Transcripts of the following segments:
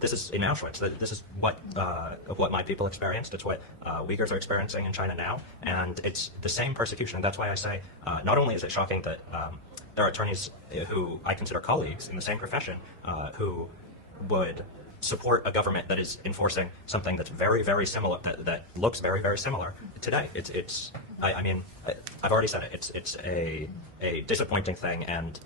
this is in Auschwitz. This is what my people experienced. It's what Uyghurs are experiencing in China now, and it's the same persecution. That's why I say not only is it shocking that there are attorneys who I consider colleagues in the same profession who would support a government that is enforcing something that's very, very similar, that looks very, very similar today. I mean, I've already said it. It's a disappointing thing, and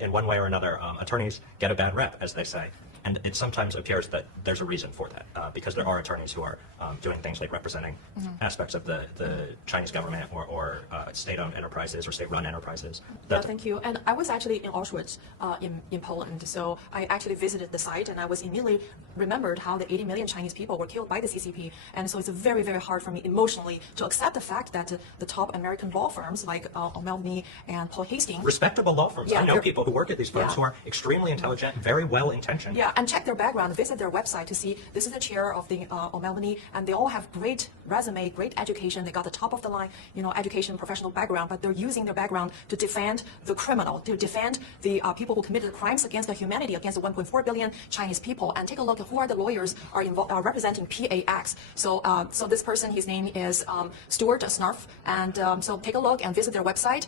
in one way or another, attorneys get a bad rep, as they say. And it sometimes appears that there's a reason for that, because there are attorneys who are doing things like representing aspects of the Chinese government or state-owned enterprises or state-run enterprises. Yeah, thank you. And I was actually in Auschwitz in Poland, so I actually visited the site, and I was immediately remembered how the 80 million Chinese people were killed by the CCP. And so it's very, very hard for me emotionally to accept the fact that the top American law firms like O'Melveny and Paul Hastings, respectable law firms. I know people who work at these firms who are extremely intelligent, very well-intentioned. Yeah, and check their background, visit their website to see this is the chair of the O'Melveny, and they all have great resume, great education. They got the top of the line, education, professional background, but they're using their background to defend the criminal, to defend the people who committed crimes against the humanity, against the 1.4 billion Chinese people. And take a look at who are the lawyers are representing PAX. So, so this person, his name is Stuart Snarf, and so take a look and visit their website.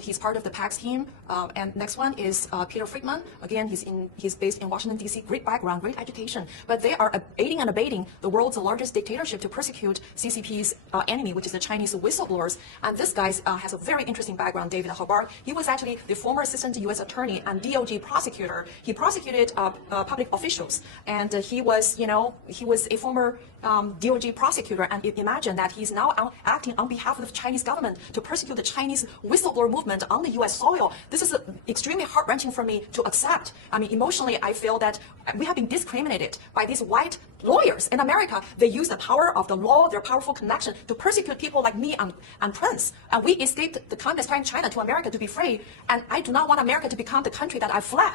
He's part of the PAX team. And next one is Peter Friedman. Again, he's based in Washington D.C. Great background, great education, but they are aiding and abetting the world's largest dictatorship to persecute CCP's enemy, which is the Chinese whistleblowers. And this guy has a very interesting background, David Habar. He was actually the former assistant U.S. attorney and DOJ prosecutor. He prosecuted public officials, and he was a former DOJ prosecutor. And imagine that he's now acting on behalf of the Chinese government to persecute the Chinese whistleblower movement on the U.S. soil. This is extremely heart-wrenching for me to accept. I mean, emotionally, I feel that we have been discriminated by these white lawyers in America. They use the power of the law, their powerful connection, to persecute people like me and Prince. And we escaped the communist China to America to be free. And I do not want America to become the country that I fled.